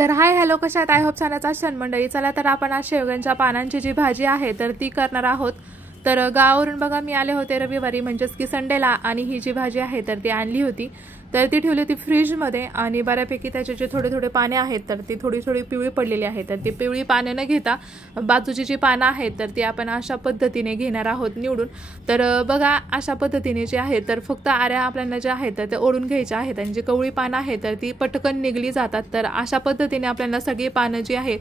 तर hi hello, कशा आहात? आय होप छानच असाल मंडळी. चला तर आपण आज शेवग्यांच्या पानांची जी भाजी आहे तर ती करणार आहोत. तर गावावरून बघा मी आले होते रविवारी म्हणजेच की संडेला, आणि ही जी भाजी आहे तर ती आणली होती. तर ती ठेवली होती फ्रीजमध्ये, आणि बऱ्यापैकी त्याचे जे थोडे थोडे पाने आहेत तर ती थोडी थोडी पिवळी पडलेली आहेत. तर ती पिवळी पाने न घेता बाजूची जी पानं आहेत तर ती आपण अशा पद्धतीने घेणार आहोत निवडून. तर बघा अशा पद्धतीने जे आहे तर फक्त आऱ्या आपल्याला ज्या आहेत तर ते ओढून घ्यायच्या आहेत, आणि जी कवळी पानं आहेत तर ती पटकन निघली जातात. तर अशा पद्धतीने आपल्याला सगळी पानं जी आहेत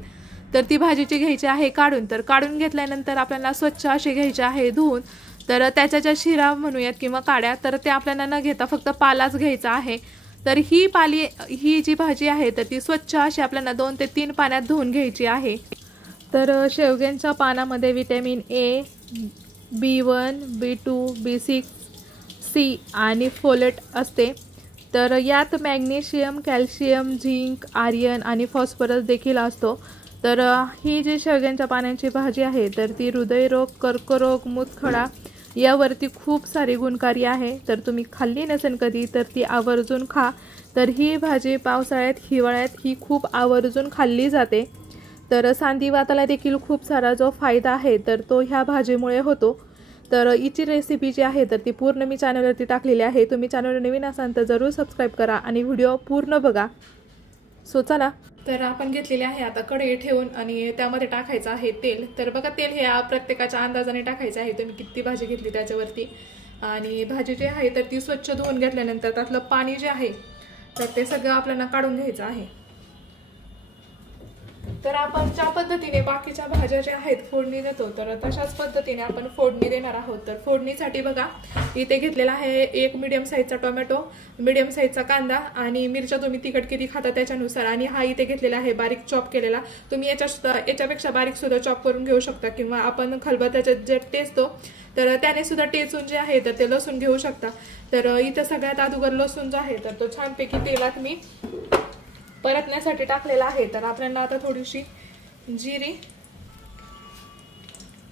तर ती भाजीची घ्यायची आहे काढून. तर काढून घेतल्यानंतर आपल्याला स्वच्छ अशी घ्यायची आहे धुवून. तर त्याच्या ज्या शिरा म्हणूयात किंवा काड्या तर ते आपल्याला न घेता फक्त पालाच घ्यायचा आहे. तर ही जी भाजी आहे तर ती स्वच्छ अशी आपल्याला 2 ते 3 पाण्यात धुवून घ्यायची आहे. तर शेवग्यांच्या पानामध्ये vitamin A, B1, B2, B6, C आणि फोलेट असते. तर यात मॅग्नेशियम, कॅल्शियम, झिंक, आयर्न आणि फॉस्फरस देखील असतो. तर ही जी शेवग्यांच्या पानांची भाजी आहे तर ती हृदयरोग, कर्करोग, मूतखडा यावरती खूप सारी गुणकारी आहे. तर तुम्ही खाल्ली नसेल कधी तर ती आवर्जून खा. तर ही भाजी पावसाळ्यात, हिवाळ्यात ही खूप आवर्जून खाल्ली जाते. तर सांधिवाताला देखील खूप सारा जो फायदा आहे तर तो ह्या भाजीमुळे होतो. तर हिची रेसिपी जी आहे तर ती पूर्ण मी चॅनलवरती टाकलेली आहे. तुम्ही चॅनलवर नवीन असाल तर जरूर सबस्क्राईब करा आणि व्हिडिओ पूर्ण बघा. सो चला, तर आपण घेतलेले आहे आता कढई ठेवून, आणि त्यामध्ये टाकायचं आहे तेल. तर बघा तेल हे प्रत्येकाच्या अंदाजाने टाकायचं आहे, तुम्ही किती भाजी घेतली त्याच्यावरती. आणि भाजी जी आहे तर ती स्वच्छ धुवून घेतल्यानंतर त्यातलं पाणी जे आहे तर ते सगळं आपल्याला काढून घ्यायचं आहे. तर आपण ज्या पद्धतीने बाकीच्या भाज्या ज्या आहेत फोडणी देतो तर तशाच पद्धतीने आपण फोडणी देणार आहोत. तर फोडणीसाठी बघा इथे घेतलेला आहे एक मीडियम साईजचा टोमॅटो, मीडियम साईजचा कांदा, आणि मिरच्या तुम्ही तिखट किती खाता त्याच्यानुसार. आणि हा इथे घेतलेला आहे बारीक चॉप केलेला. तुम्ही याच्यापेक्षा बारीक सुद्धा चॉप करून घेऊ शकता, किंवा आपण खलबत्त्याचे जे टेचतो तर त्याने सुद्धा टेचून जे आहे तर ते लसूण घेऊ शकता. तर इथं सगळ्यात अगोदर लसूण जो आहे तर तो छानपैकी तेलात मी परतण्यासाठी टाकलेला आहे. तर आपल्याला आता थोडीशी जिरी,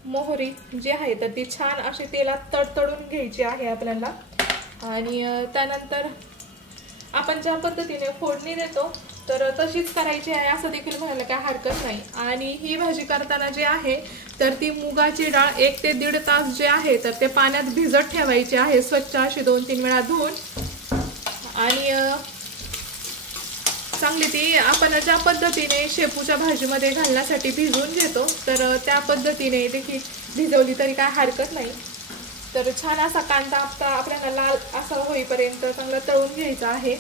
मोहरी जी आहे तर ती छान अशी तेलात तडतडून घ्यायची आहे आपल्याला. आणि त्यानंतर आपण ज्या पद्धतीने फोडणी देतो तर तशीच करायची आहे असं देखील म्हणायला काय हरकत नाही. आणि ही भाजी करताना जी आहे तर ती मुगाची डाळ 1 ते 1.5 तास जे आहे तर ते पाण्यात भिजत ठेवायची आहे, स्वच्छ अशी 2-3 वेळा धुवून. आणि चांगली ती आपण ज्या पद्धतीने शेपूच्या भाजीमध्ये घालण्यासाठी भिजवून घेतो तर त्या पद्धतीने देखील भिजवली तरी काय हरकत नाही. तर छान असा कांदा आपल्याला लाल असा होईपर्यंत चांगला तळून घ्यायचा आहे.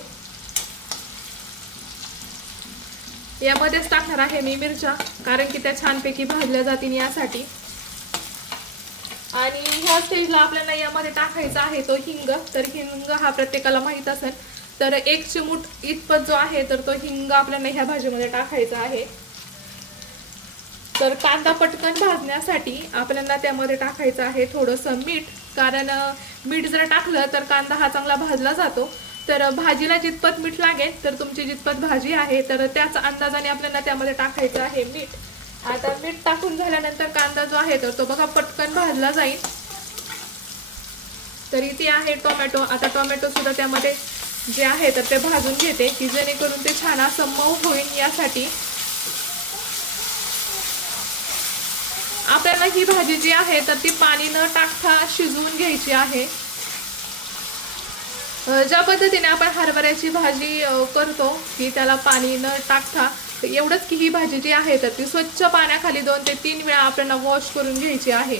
यामध्येच टाकणार आहे मी मिरच्या, कारण की त्या छानपैकी भाजल्या जातील यासाठी. आणि ह्या स्टेजला आपल्याला यामध्ये टाकायचा आहे तो हिंग. तर हिंग हा प्रत्येकाला माहित असेल, तर 1 चिमूट इतपत जो आहे तर तो हिंग आपल्याला ह्या भाजीमध्ये टाकायचा आहे. तर कांदा पटकन भाजण्यासाठी आपल्याला त्यामध्ये टाकायचं आहे थोडंसं मीठ, कारण मीठ जर टाकलं तर कांदा हा चांगला भाजला जातो. तर भाजीला जितपत मीठ लागेल तर तुमची जितपत भाजी आहे तर त्याच अंदाजाने आपल्याला त्यामध्ये टाकायचं आहे मीठ. आता मीठ टाकून झाल्यानंतर कांदा जो आहे तर तो बघा पटकन भाजला जाईल. तर इथे आहे टोमॅटो. आता टोमॅटो सुद्धा त्यामध्ये जे आहे तर ते भाजून घेते, की जेणेकरून ते छान असं मऊ होईल. यासाठी आपल्याला ही भाजी जी आहे तर ती पाणी न टाकता शिजवून घ्यायची आहे. ज्या पद्धतीने आपण हरभऱ्याची भाजी करतो की त्याला पाणी न टाकता, एवढंच की ही भाजी जी आहे तर ती स्वच्छ पाण्याखाली 2 ते 3 वेळा आपल्याला वॉश करून घ्यायची आहे.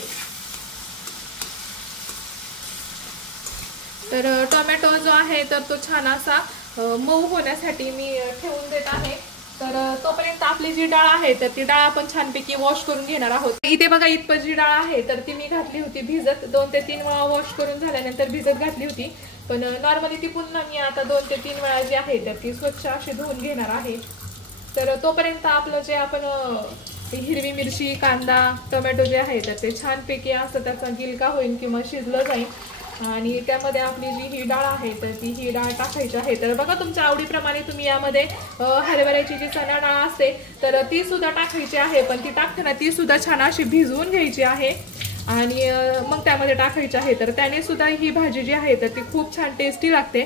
तर टोमॅटो जो आहे तर तो छान असा मऊ होण्यासाठी मी ठेवून देत आहे. तर तोपर्यंत आपली जी डाळ आहे तर ती डाळ आपण छानपैकी वॉश करून घेणार आहोत. इथे बघा इतपत जी डाळ आहे तर ती मी घातली होती भिजत. 2 ते 3 वेळा वॉश करून झाल्यानंतर भिजत घातली होती, पण नॉर्मली ती पुन्हा मी आता 2 ते 3 वेळा जी आहे तर ती स्वच्छ अशी धुवून घेणार आहे. तर तोपर्यंत आपलं जे आपण हिरवी मिरची, कांदा, टोमॅटो जे आहे तर ते छानपैकी असं त्याचा गिलका होईल किंवा शिजलं जाईल. आणि त्यामध्ये आपली जी ही डाळ आहे तर ती ही डाळ टाकायची आहे. तर बघा तुमच्या आवडीप्रमाणे तुम्ही यामध्ये हरभऱ्याची जी चणा डाळ असते तर ती सुद्धा टाकायची आहे, पण ती टाकताना ती सुद्धा छान अशी भिजवून घ्यायची आहे. आणि मग त्यामध्ये टाकायचे आहे। तर त्याने सुद्धा ही भाजी जी आहे तर ती खूप छान टेस्टी लागते।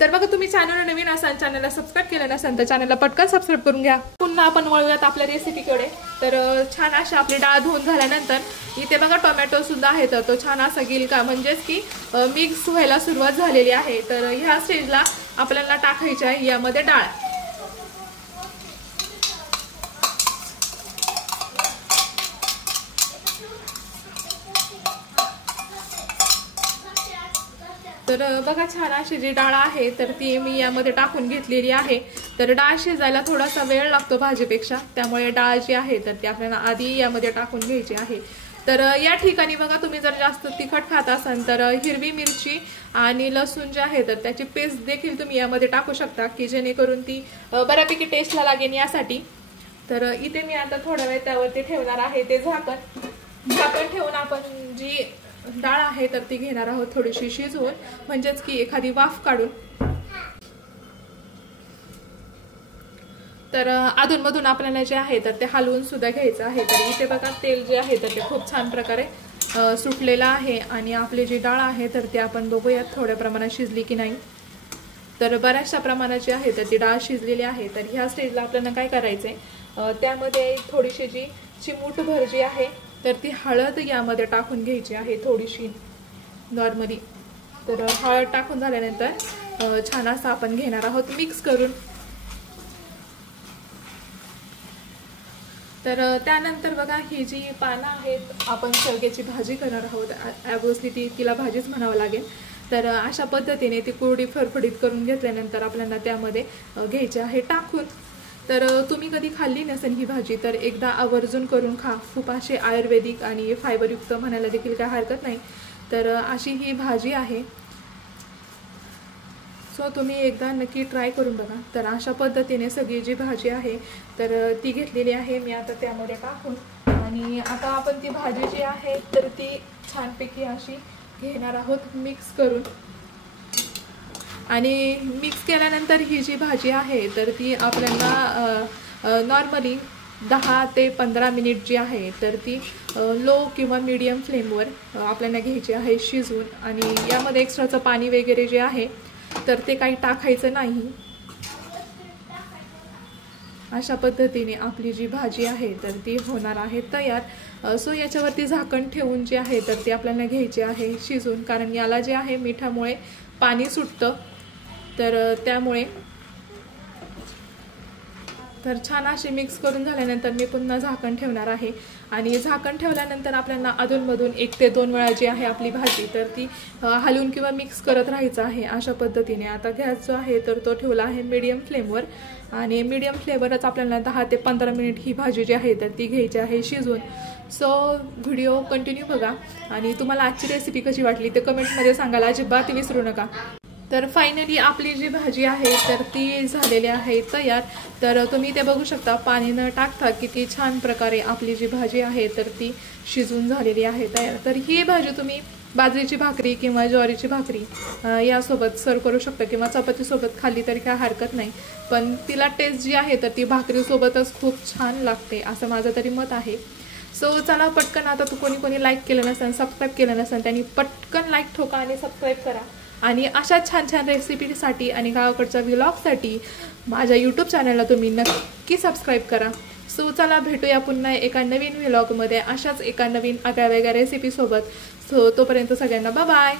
तर बघा तुम्ही चॅनलला नवीन असाल, चॅनलला सबस्क्राइब केलं नसेल तर चॅनलला पटकन सबस्क्राइब करून घ्या। पुन्हा आपण वळूयात आपल्या रेसिपीकडे। तर छान अशी आपली डाळ धुवून झाल्यानंतर इथे बघा टोमॅटो सुद्धा आहे, तर तो छान असा गिलका म्हणजेच की मिक्स व्हायला सुरुवात झालेली आहे। तर ह्या स्टेजला आपल्याला टाकायची आहे यामध्ये डाळ। तर बघा छान अशी जी डाळ आहे तर ती मी यामध्ये टाकून घेतलेली आहे। तर डाळ शिजायला थोडासा वेळ लागतो भाजीपेक्षा, त्यामुळे डाळ जी आहे तर ती आपल्याला आधी यामध्ये टाकून घ्यायची आहे। तर या ठिकाणी बघा तुम्ही जर जास्त तिखट खात असाल तर हिरवी मिरची आणि लसूण जे आहे तर त्याची पेस्ट देखील तुम्ही यामध्ये टाकू शकता, की जेणेकरून ती बऱ्यापैकी टेस्टला लागेल यासाठी। तर इथे मी आता थोडा वेळ त्यावरती ठेवणार आहे ते झाकण ठेवून आपण जी डाळ आहे तर ती घेणार आहोत थोडीशी शिजवून, म्हणजेच की एखादी वाफ काढून। तर अधूनमधून आपल्याला जे आहे तर ते हलवून सुद्धा घ्यायचं आहे। तर इथे बघा तेल जे आहे तर ते खूप छान प्रकारे सुटलेलं आहे आणि आपली जी डाळ आहे तर ती आपण बघूयात थोड्या प्रमाणात शिजली की नाही। तर बऱ्याचशा प्रमाणात जी आहे तर ती डाळ शिजलेली आहे। तर ह्या स्टेजला आपल्याला काय करायचंय, त्यामध्ये थोडीशी जी चिमूटभर जी आहे तर ती हळद यामध्ये टाकून घ्यायची आहे थोडीशी नॉर्मली। तर हळद टाकून झाल्यानंतर छान असं आपण घेणार आहोत मिक्स करून। तर त्यानंतर बघा ही जी पानं आहेत आपण शेवग्याची भाजी करणार आहोत, ॲब्रोसली तिला भाजीच म्हणावं लागेल। तर अशा पद्धतीने ती कोरडी फडफडीत करून घेतल्यानंतर आपल्याला त्यामध्ये घ्यायचे आहे टाकून। तर तुम्ही कधी खाल्ली नसेल ही भाजी तर एकदा आवर्जून करून खा, खूप असे आयुर्वेदिक आणि फायबरयुक्त म्हणायला देखील काय हरकत नाही। तर अशी ही भाजी आहे, सो तुम्ही एकदा नक्की ट्राय करून बघा। तर अशा पद्धतीने सगळी जी भाजी आहे तर ती घेतलेली आहे मी आता त्यामध्ये टाकून, आणि आता आपण ती भाजी जी आहे तर ती छानपैकी अशी घेणार आहोत मिक्स करून। आणि मिक्स केल्यानंतर ही जी भाजी आहे तर ती आपल्याला नॉर्मली 10 ते 15 मिनिट जी आहे तर ती लो किंवा मीडियम फ्लेमवर आपल्याला घ्यायची आहे शिजवून। आणि यामध्ये एक्स्ट्राचं पाणी वगैरे जे आहे तर ते काही टाकायचं नाही। अशा पद्धतीने आपली जी भाजी आहे तर ती होणार आहे तयार। सो याच्यावरती झाकण ठेवून जे आहे तर ती आपल्याला घ्यायची आहे शिजून, कारण याला जे आहे मिठामुळे पाणी सुटतं, तर त्यामुळे। तर छान अशी मिक्स करून झाल्यानंतर मी पुन्हा झाकण ठेवणार आहे, आणि झाकण ठेवल्यानंतर आपल्याला अधूनमधून 1 ते 2 वेळा जी आहे आपली भाजी तर ती हलवून किंवा मिक्स करत राहायचं आहे अशा पद्धतीने। आता गॅस जो आहे तर तो ठेवला आहे मीडियम फ्लेमवर, आणि मीडियम फ्लेमवरच आपल्याला 10 ते 15 मिनिट ही भाजी जी आहे तर ती घ्यायची आहे शिजवून। सो व्हिडिओ कंटिन्यू बघा, आणि तुम्हाला आजची रेसिपी कशी वाटली ते कमेंट्समध्ये सांगायला अजिबात विसरू नका। तर फायनली आपली जी भाजी आहे तर ती झालेली आहे तयार। तर तुम्ही ते बघू शकता पाणी न टाकता किती छान प्रकारे आपली जी भाजी आहे तर ती शिजून झालेली आहे तयार। तर ही भाजी तुम्ही बाजरीची भाकरी किंवा ज्वारीची भाकरी यासोबत सर्व करू शकता, किंवा चपातीसोबत खाल्ली तरी काय हरकत नाही, पण तिला टेस्ट जी आहे तर ती भाकरीसोबतच खूप छान लागते असं माझं तरी मत आहे। सो चला पटकन, आता कोणी लाईक केलं नसेल, सबस्क्राईब केलं नसेल त्यांनी पटकन लाईक ठोका आणि सबस्क्राईब करा। आणि अशा छान छान रेसिपीसाठी आणि गावाकडच्या व्लॉगसाठी माझ्या यूट्यूब चॅनलला तुम्ही नक्की सबस्क्राईब करा। सो चला भेटूया पुन्हा एका नवीन व्लॉगमध्ये अशाच एका नवीन आगळ्या वेगळ्या रेसिपीसोबत। सो तोपर्यंत सगळ्यांना बाय बाय।